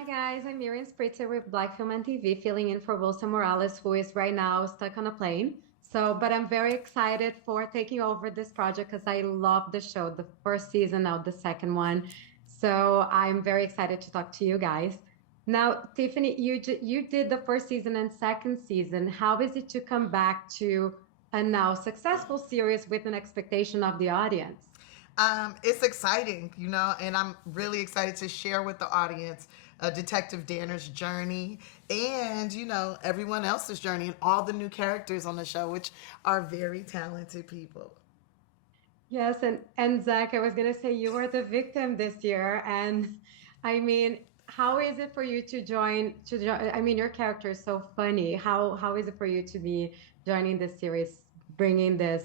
Hi guys, I'm Miriam Spritzer with Black Film and TV, filling in for Wilson Morales, who is right now stuck on a plane. But I'm very excited for taking over this project because I love the show, the first season, now the second one. So I'm very excited to talk to you guys. Now, Tiffany, you did the first season and second season. How is it to come back to a now successful series with an expectation of the audience? It's exciting, and I'm really excited to share with the audience Detective Danner's journey and, everyone else's journey and all the new characters on the show, which are very talented people. Yes, and Zach, I was gonna say you were the victim this year, and I mean, how is it for you to join? I mean, your character is so funny. How is it for you to be joining this series, bringing this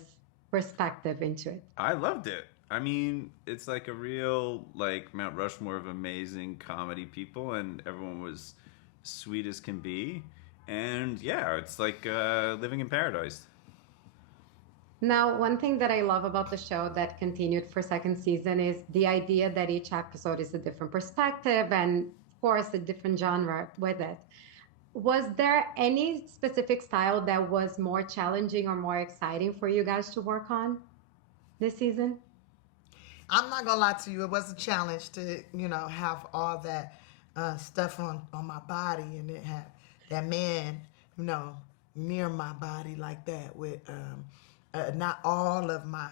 perspective into it? I loved it. I mean, it's like a real like Mount Rushmore of amazing comedy people, and everyone was sweet as can be. And yeah, it's like living in paradise. Now, one thing that I love about the show that continued for second season is the idea that each episode is a different perspective and, of course, a different genre with it. Was there any specific style that was more challenging or more exciting for you guys to work on this season? I'm not gonna lie to you, it was a challenge to, have all that stuff on my body and it have that man, near my body like that with not all of my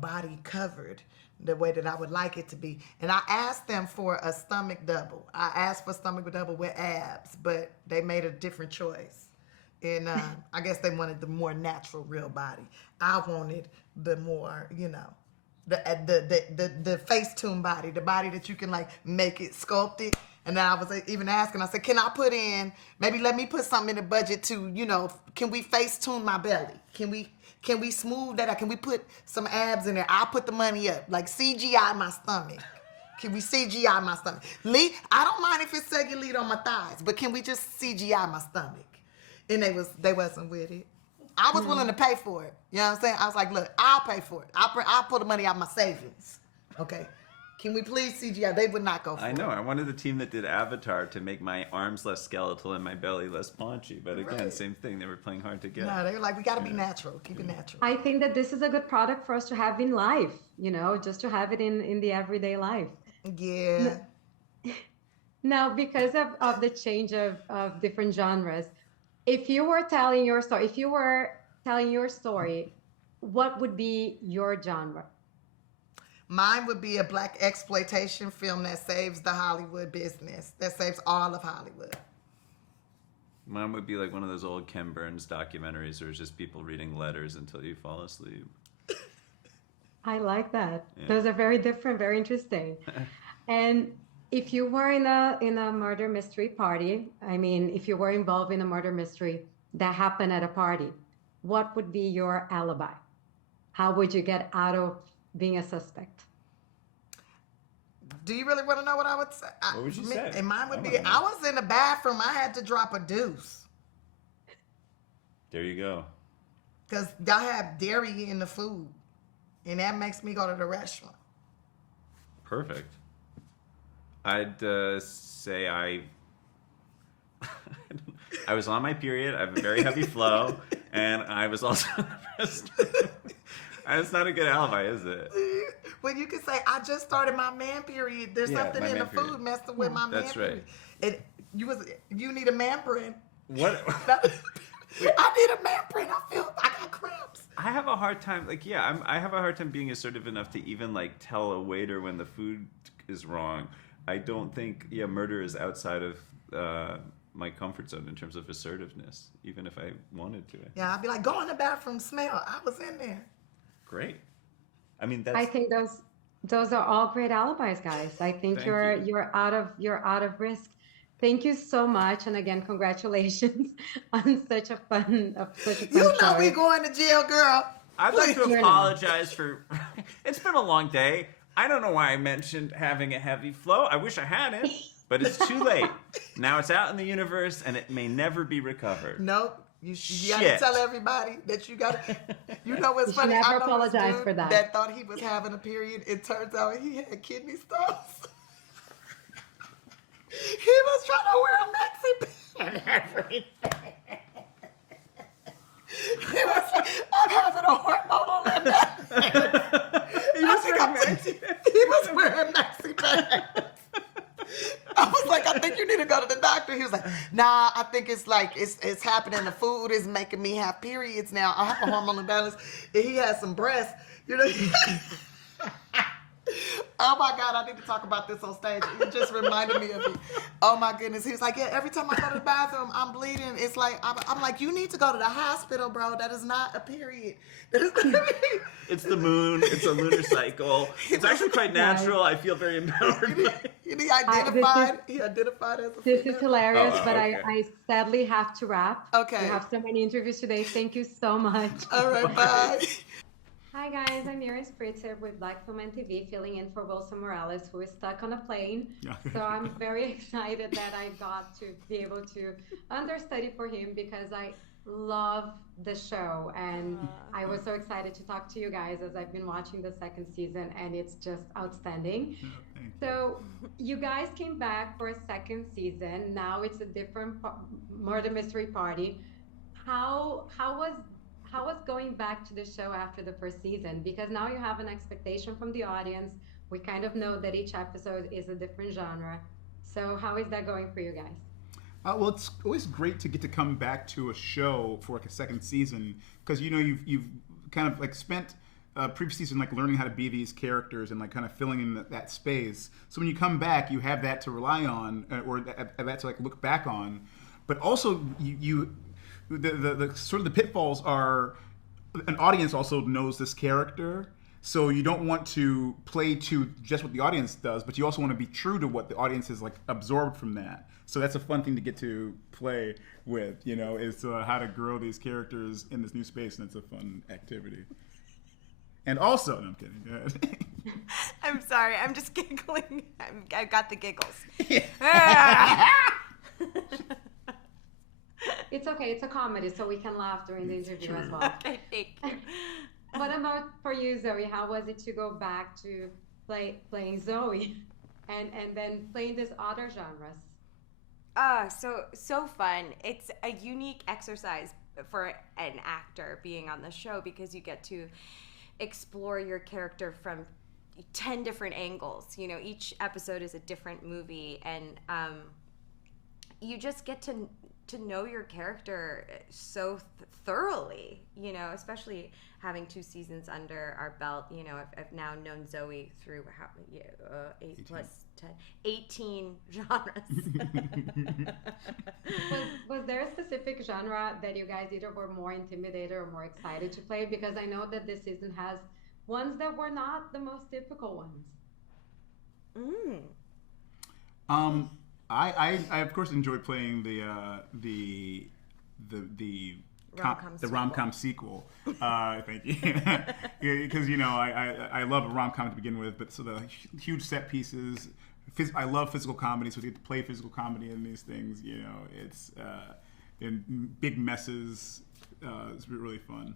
body covered the way that I would like it to be. And I asked them for a stomach double. I asked for stomach double with abs, but they made a different choice. And I guess they wanted the more natural, real body. I wanted the more, the Facetune body, the body that you can like make it sculpted. And then I was even asking, I said, can I put in, maybe let me put something in the budget to, can we Facetune my belly? Can we smooth that out? Can we put some abs in there? I'll put the money up, like CGI my stomach. Can we CGI my stomach? Lee, I don't mind if it's cellulite on my thighs, but can we just CGI my stomach? And they wasn't with it. I was willing to pay for it. You know what I'm saying? I was like, look, I'll pay for it. I'll pull the money out of my savings. Okay. Can we please CGI? They would not go for it. I know. I wanted the team that did Avatar to make my arms less skeletal and my belly less paunchy. But again, Right. same thing. They were playing hard to get. No, they were like, we got to be natural. Keep it natural. I think that this is a good product for us to have in life, just to have it in the everyday life. Yeah. Now, because of the change of different genres, if you were telling your story, what would be your genre? Mine would be a black exploitation film that saves the Hollywood business, that saves all of Hollywood. Mine would be like one of those old Ken Burns documentaries where it's just people reading letters until you fall asleep. I like that. Yeah. Those are very different, very interesting. And if you were in a murder mystery party, I mean, if you were involved in a murder mystery that happened at a party, what would be your alibi? How would you get out of being a suspect? Do you really want to know what I would say? What would you say? And mine would I be, wanna know. I was in the bathroom. I had to drop a deuce. There you go. Because y'all have dairy in the food. And that makes me go to the restaurant. Perfect. I'd say I was on my period. I have a very heavy flow, and I was also in the restroom. It's not a good alibi, is it? Well, you can say, I just started my man period. There's Yeah, something my in the man period. food messing with my man That's period. right. You need a man print. What? I need a man print. I got cramps. I have a hard time. I have a hard time being assertive enough to even like tell a waiter when the food is wrong. I don't think murder is outside of my comfort zone in terms of assertiveness, even if I wanted to. Yeah, I'd be like, go in the bathroom, smell. I was in there. Great. I mean, I think those are all great alibis, guys. I think Thank you're you. you're out of risk. Thank you so much, and again, congratulations on such a fun You know show. we going to jail, girl. I'd like to You're not. apologize for. It's been a long day. I don't know why I mentioned having a heavy flow. I wish I hadn't, but it's too late. Now it's out in the universe, and it may never be recovered. Nope. You got to Shit. tell everybody that you got to. You know what's You should funny? never I know this apologize dude for that. That thought he was having a period. It turns out he had kidney stones. everything. He was like, I'm having a hormonal imbalance. He was wearing maxi pads. I was like, I think you need to go to the doctor. He was like, nah, I think it's like, it's happening. The food is making me have periods now. I have a hormonal imbalance. And he has some breasts. You know. Oh my God, I need to talk about this on stage. It just reminded me of it. Oh my goodness. He was like, yeah, every time I go to the bathroom, I'm bleeding. It's like, I'm like, you need to go to the hospital, bro. That is not a period. That is It's the moon. It's a lunar cycle. It's actually quite natural. I feel very empowered by it. He identified as a This female. is hilarious, but okay. I sadly have to wrap. Okay. We have so many interviews today. Thank you so much. All right, bye. Hi guys, I'm Miriam Spritzer with Black Film and TV, filling in for Wilson Morales, who is stuck on a plane. So I'm very excited that I got to be able to understudy for him because I love the show, and I was so excited to talk to you guys as I've been watching the second season, and it's just outstanding. So you guys came back for a second season. Now it's a different murder mystery party. How was going back to the show after the first season? Because now you have an expectation from the audience. We kind of know that each episode is a different genre. So how is that going for you guys? Well, it's always great to get to come back to a show for like a second season because you know you've kind of like spent previous season like learning how to be these characters and like kind of filling in that space. So when you come back, you have that to rely on or that to like look back on. But also the sort of the pitfalls are an audience also knows this character. So you don't want to play to just what the audience does, but you also want to be true to what the audience has like absorbed from that. So that's a fun thing to get to play with, you know, is how to grow these characters in this new space, and it's a fun activity. And also, no, I'm kidding. Go ahead. I'm sorry, I'm just giggling. I've got the giggles. It's okay, it's a comedy, so we can laugh during the interview as well. Okay, thank you. What about for you, Zoe? How was it to go back to playing Zoe and then playing these other genres? So fun. It's a unique exercise for an actor being on the show because you get to explore your character from 10 different angles. You know, each episode is a different movie, and you just get to know your character so thoroughly, you know, especially having 2 seasons under our belt. You know, I've now known Zoe through 8 plus 10, 18 genres. Was there a specific genre that you guys either were more intimidated or more excited to play? Because I know that this season has ones that were not the most typical ones. I of course enjoy playing the rom-com sequel. Thank you. Because you know I love a rom-com to begin with, but so the huge set pieces. I love physical comedy, so we get to play physical comedy in these things. You know, it's in big messes. It's really fun.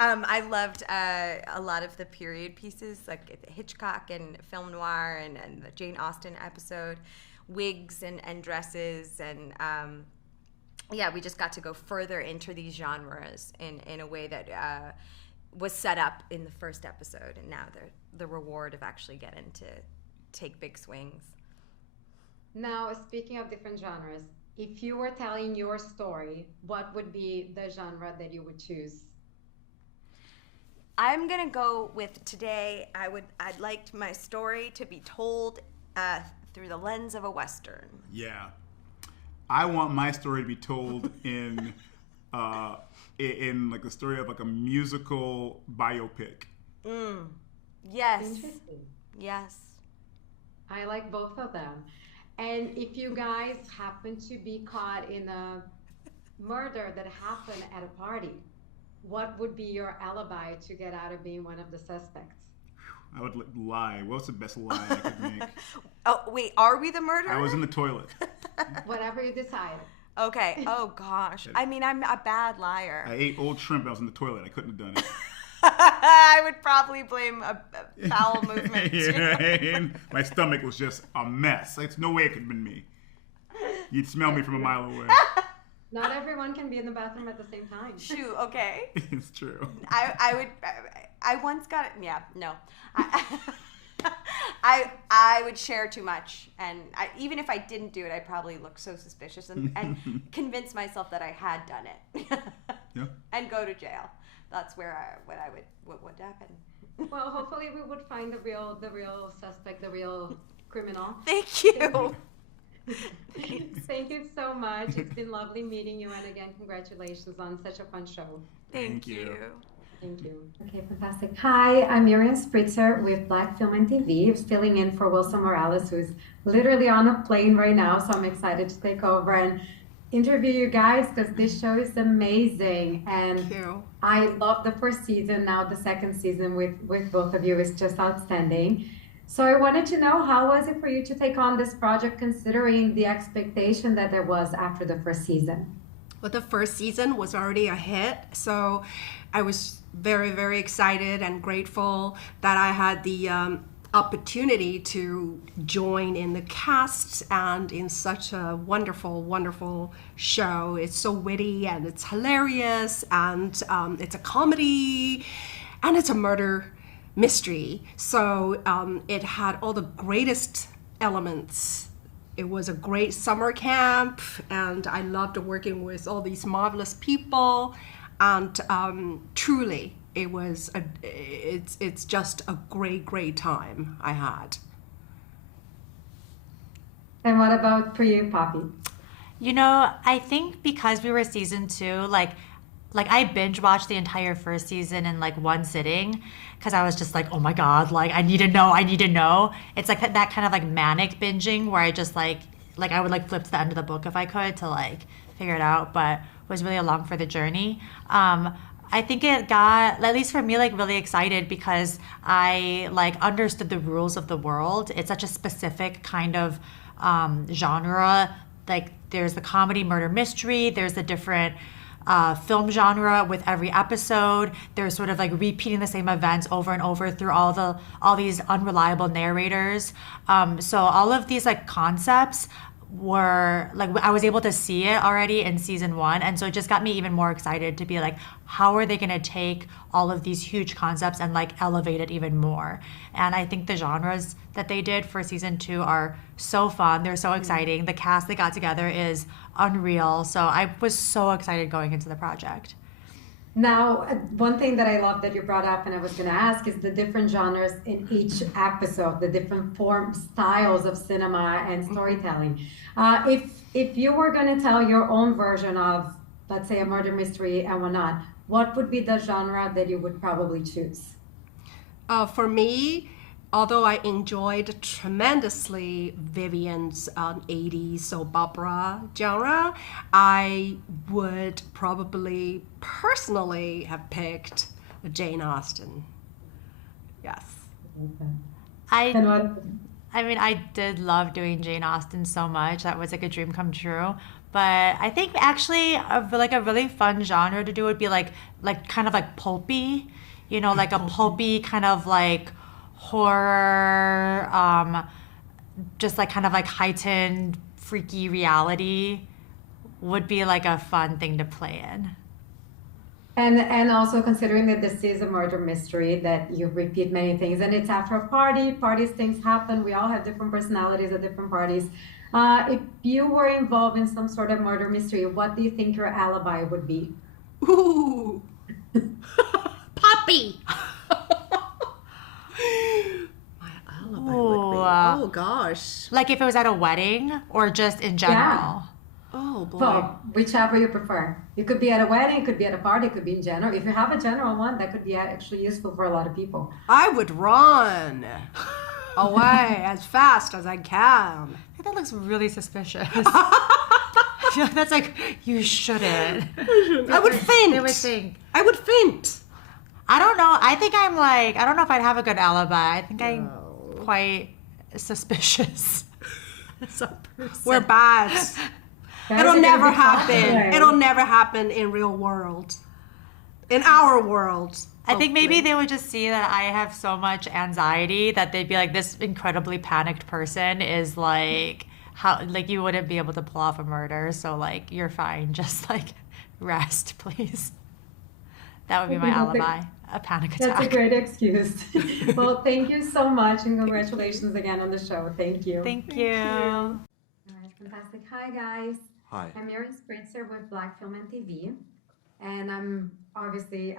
I loved a lot of the period pieces, like Hitchcock and film noir and the Jane Austen episode, wigs and dresses, and yeah, we just got to go further into these genres in a way that was set up in the first episode, and now the reward of actually getting to take big swings. Now, speaking of different genres, if you were telling your story, what would be the genre that you would choose? I'm gonna go with today. I'd like my story to be told through the lens of a Western. Yeah, I want my story to be told in like the story of like a musical biopic. Yes. Interesting. Yes. I like both of them. And if you guys happen to be caught in a murder that happened at a party, what would be your alibi to get out of being one of the suspects? I would lie. What's the best lie I could make? Oh, wait, are we the murderer? I was in the toilet. Whatever you decide. Okay. Oh, gosh. I mean, I'm a bad liar. I ate old shrimp. I was in the toilet. I couldn't have done it. I would probably blame a bowel movement, too. Yeah, and my stomach was just a mess. Like, there's no way it could have been me. You'd smell me from a mile away. Not everyone can be in the bathroom at the same time. Shoot, okay. It's true. I once got it. Yeah, no. I would share too much, and even if I didn't do it, I'd probably look so suspicious and convince myself that I had done it. Yeah. And go to jail. That's where what would happen. Well, hopefully we would find the real suspect, the real criminal. Thank you. Thank you so much. It's been lovely meeting you, and again, congratulations on such a fun show. Thank you. Thank you. Okay, fantastic. Hi, I'm Miriam Spritzer with Black Film and TV. I'm filling in for Wilson Morales, who's literally on a plane right now, so I'm excited to take over and interview you guys because this show is amazing. And Thank you. I love the first season. Now the second season with both of you is just outstanding. So I wanted to know, how was it for you to take on this project considering the expectation that there was after the first season? Well, the first season was already a hit, so I was very, very excited and grateful that I had the opportunity to join in the cast and in such a wonderful, wonderful show. It's so witty and it's hilarious, and it's a comedy and it's a murder mystery. So it had all the greatest elements. It was a great summer camp, and I loved working with all these marvelous people. And truly, it's just a great time I had. And what about for you, Poppy? You know, I think because we were season 2, like I binge watched the entire first season in like one sitting because I was just like, oh my God, like I need to know. It's like that kind of like manic binging where I just like I would like flip to the end of the book if I could to like figure it out, but was really along for the journey. I think it got, at least for me, like really excited because I like understood the rules of the world. It's such a specific kind of genre. Like there's the comedy, murder, mystery. There's the different film genre with every episode. They're sort of like repeating the same events over and over through all these unreliable narrators. So all of these like concepts were like, I was able to see it already in season 1, and so it just got me even more excited to be like, how are they going to take all of these huge concepts and like elevate it even more? And I think the genres that they did for season 2 are so fun. They're so exciting. The cast they got together is unreal. So I was so excited going into the project. Now, one thing that I love that you brought up and I was going to ask is the different genres in each episode, the different styles of cinema and storytelling. If you were going to tell your own version of, let's say, a murder mystery and whatnot, what would be the genre that you would probably choose? For me, although I enjoyed tremendously Vivian's 80s soap opera genre, I would probably personally have picked Jane Austen. Yes. I mean, I did love doing Jane Austen so much. That was like a dream come true. But I think actually a really fun genre to do would be like kind of like pulpy, you know, like a pulpy kind of like horror, just like kind of like heightened freaky reality would be like a fun thing to play in. And also considering that this is a murder mystery, that you repeat many things, and it's after a party, parties, things happen, we all have different personalities at different parties. If you were involved in some sort of murder mystery, what do you think your alibi would be? Ooh. Poppy! My alibi would be, oh gosh. Like if it was at a wedding or just in general? Yeah. Oh boy. Well, whichever you prefer. It could be at a wedding, it could be at a party, it could be in general. If you have a general one, that could be actually useful for a lot of people. I would run away as fast as I can. I think that looks really suspicious. I feel like that's like, you shouldn't. I would faint. They would think. I would faint. I don't know. I think I'm like, I don't know if I'd have a good alibi. I think I'm quite suspicious as a person. We're bad. It'll never happen. It'll never happen in real world. In our world. I think maybe they would just see that I have so much anxiety that they'd be like, this incredibly panicked person is like how like you wouldn't be able to pull off a murder, so like you're fine. Just like rest, please. That would be my alibi. A panic attack. That's a great excuse. Well, thank you so much, and congratulations again on the show. Thank you. Thank you. All right, fantastic. Hi, guys. Hi. I'm Miriam Spritzer with Black Film and TV, and I'm obviously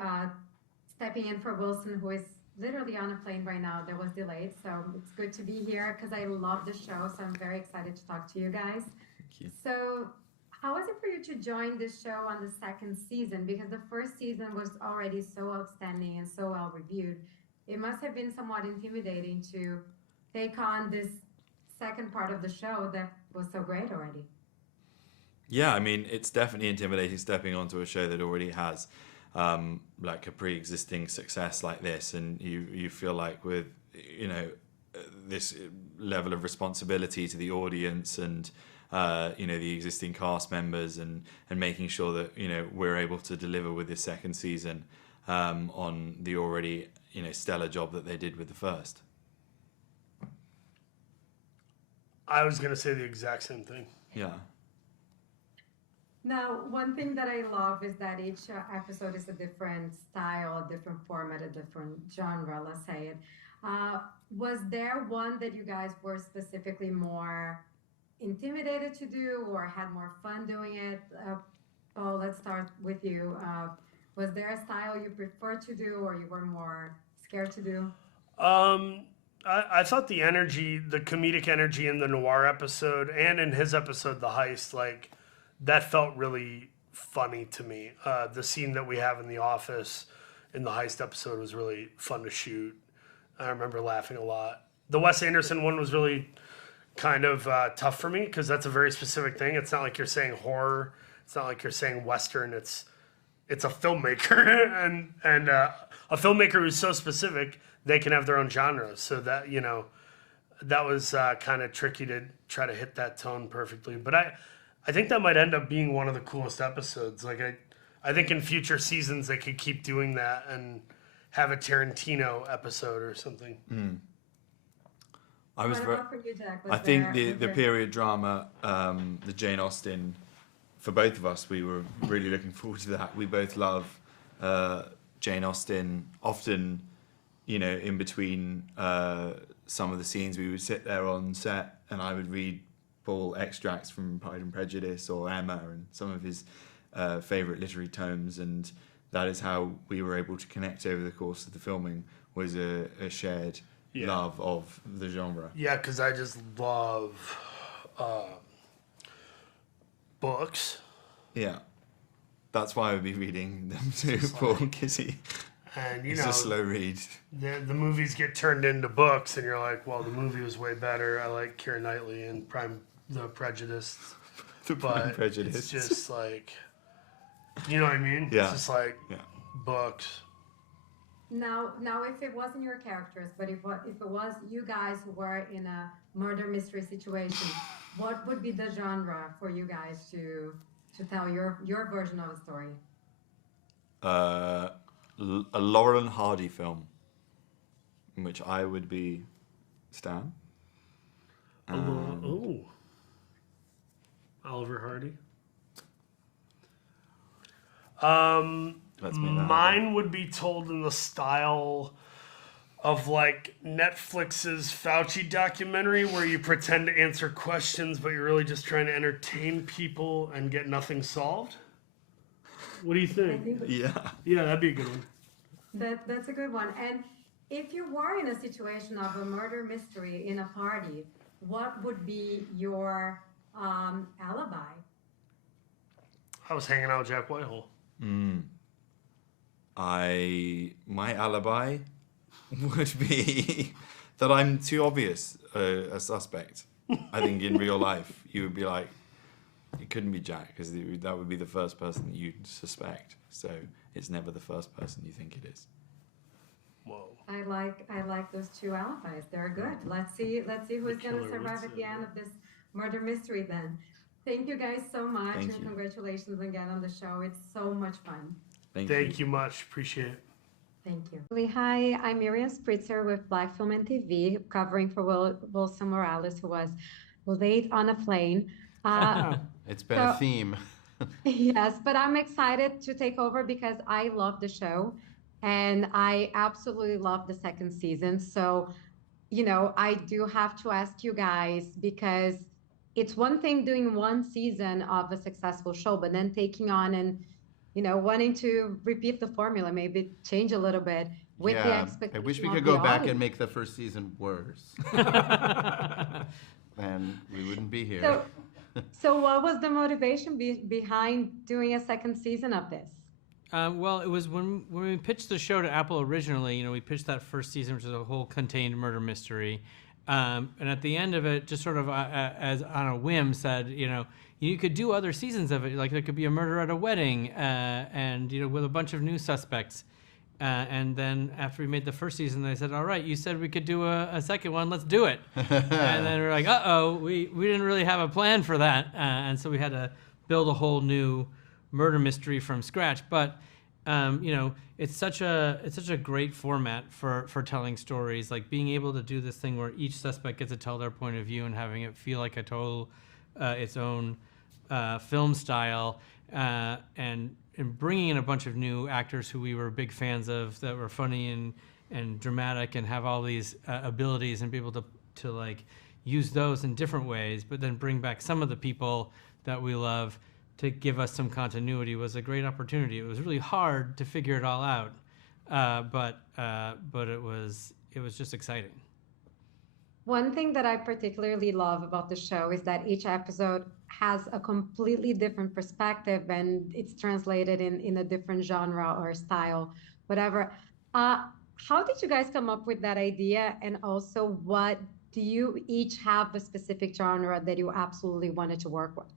stepping in for Wilson, who is literally on a plane right now that was delayed. So it's good to be here because I love the show. So I'm very excited to talk to you guys. Thank you. So how was it for you to join this show on the second season? Because the first season was already so outstanding and so well reviewed. It must have been somewhat intimidating to take on this second part of the show that was so great already. Yeah, I mean, it's definitely intimidating stepping onto a show that already has like a pre-existing success like this, and you feel like with this level of responsibility to the audience and the existing cast members and making sure that we're able to deliver with this second season on the already stellar job that they did with the first. I was gonna say the exact same thing. Yeah. Now, one thing that I love is that each episode is a different style, a different format, a different genre, let's say it. Was there one that you guys were specifically more intimidated to do or had more fun doing it? Paul, let's start with you. Was there a style you preferred to do or you were more scared to do? I thought the energy, the comedic energy in the noir episode and in his episode, The Heist, like that felt really funny to me. The scene that we have in the office in the Heist episode was really fun to shoot. I remember laughing a lot. The Wes Anderson one was really kind of tough for me because that's a very specific thing. It's not like you're saying horror. It's not like you're saying Western. It's a filmmaker and a filmmaker who's so specific they can have their own genres. So that that was kind of tricky to try to hit that tone perfectly. But I think that might end up being one of the coolest episodes. Like I think in future seasons they could keep doing that and have a Tarantino episode or something. I was What about for you, Jack? Was I think there- the period drama, the Jane Austen, for both of us, we were really looking forward to that. We both love Jane Austen. Often, in between some of the scenes, we would sit there on set and I would read Paul extracts from Pride and Prejudice or Emma and some of his favourite literary tomes, and that is how we were able to connect over the course of the filming, was a shared love of the genre. Yeah, because I just love books. Yeah. That's why I would be reading them too, Paul, because And it's a slow read. the movies get turned into books, and you're like, well, the movie was way better. I like Keira Knightley and The Prejudice. Prime Prejudice. It's just like, you know what I mean? Yeah. It's just like books. Now, if it wasn't your characters, but if it was you guys who were in a murder mystery situation, what would be the genre for you guys to tell your version of a story? A Laurel and Hardy film, in which I would be Stan. Oh. Oliver Hardy. Let's make that Mine would be told in the style of like Netflix's Fauci documentary, where you pretend to answer questions, but you're really just trying to entertain people and get nothing solved. What do you think? Yeah. Yeah, that'd be a good one. That's a good one. And if you were in a situation of a murder mystery in a party, what would be your alibi? I was hanging out with Jack Whitehall. My alibi would be that I'm too obvious a suspect. I think in real life you would be like, it couldn't be Jack because that would be the first person that you'd suspect. So it's never the first person you think it is. Whoa. I like those two alibis. They're good. Let's see who's going to survive at the end of this murder mystery then. Thank you guys so much, Thank and you. congratulations again on the show. It's so much fun. Thank you much. Appreciate it. Thank you. Hi, I'm Miriam Spritzer with Black Film and TV, covering for Wilson Morales, who was late on a plane. It's been So- a theme. Yes, but I'm excited to take over because I love the show and I absolutely love the second season. So, I do have to ask you guys because it's one thing doing one season of a successful show, but then taking on and, wanting to repeat the formula, maybe change a little bit with the Yeah, expectation I wish we of could the go back audience. and make the first season worse. Then we wouldn't be here. So what was the motivation behind doing a second season of this? Well, it was when we pitched the show to Apple originally. We pitched that first season, which is a whole contained murder mystery, and at the end of it, just sort of as on a whim, said, you could do other seasons of it. Like there could be a murder at a wedding, and with a bunch of new suspects. And then after we made the first season, they said, all right, you said we could do a second one, let's do it. And then we're like, we didn't really have a plan for that. And so we had to build a whole new murder mystery from scratch. But, it's such a great format for telling stories, like being able to do this thing where each suspect gets to tell their point of view and having it feel like a total, its own film style, and bringing in a bunch of new actors who we were big fans of that were funny and dramatic and have all these abilities and be able to like use those in different ways, but then bring back some of the people that we love to give us some continuity was a great opportunity. It was really hard to figure it all out, but it was just exciting. One thing that I particularly love about the show is that each episode has a completely different perspective and it's translated in a different genre or style, whatever. How did you guys come up with that idea? And also, what do you each have a specific genre that you absolutely wanted to work with?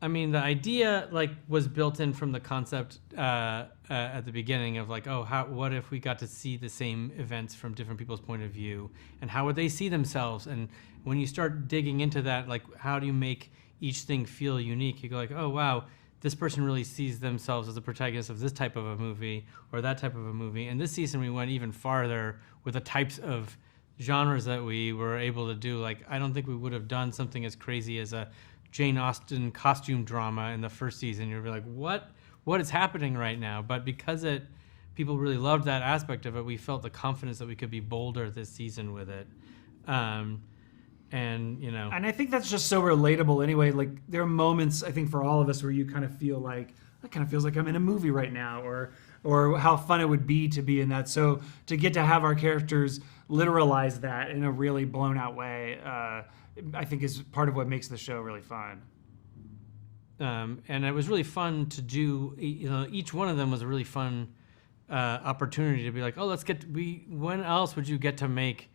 I mean, the idea was built in from the concept at the beginning of what if we got to see the same events from different people's point of view, and how would they see themselves? And when you start digging into that, how do you make each thing feel unique? You go oh wow, this person really sees themselves as the protagonist of this type of a movie or that type of a movie. And this season we went even farther with the types of genres that we were able to do. I don't think we would have done something as crazy as a Jane Austen costume drama in the first season. You'd be like, what is happening right now? But because people really loved that aspect of it, we felt the confidence that we could be bolder this season with it. And I think that's just so relatable anyway. There are moments, I think, for all of us where you kind of feel like, that kind of feels like I'm in a movie right now, or how fun it would be to be in that. So to get to have our characters literalize that in a really blown out way, I think is part of what makes the show really fun. And it was really fun to do. Each one of them was a really fun opportunity to be like, when else would you get to make,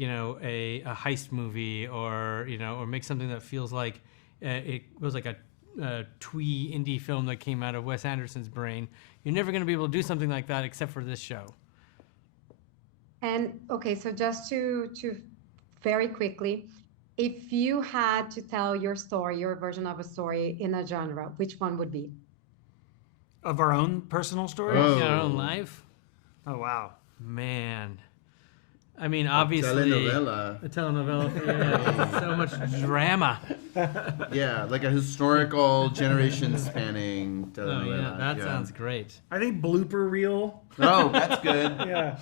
a heist movie or make something that feels like it was like a twee indie film that came out of Wes Anderson's brain. You're never going to be able to do something like that except for this show. And okay, so just to very quickly, if you had to tell your story, your version of a story in a genre, which one would be? Of our own personal stories? Oh. In our own life? Oh, wow. Man. I mean, obviously... Telenovela. A telenovela. Yeah, so much drama. Yeah, like a historical, generation-spanning Oh, telenovela. yeah, that sounds great. I think blooper reel. Oh, that's good. Yeah.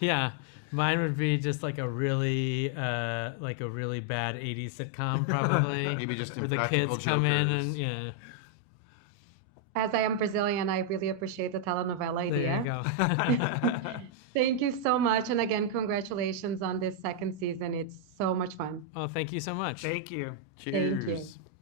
Yeah. Mine would be just a really bad 80s sitcom, probably. Maybe just where the Impractical kids come in Jokers. and, yeah. As I am Brazilian, I really appreciate the telenovela There idea. you go. Thank you so much. And again, congratulations on this second season. It's so much fun. Oh, thank you so much. Thank you. Cheers. Thank you.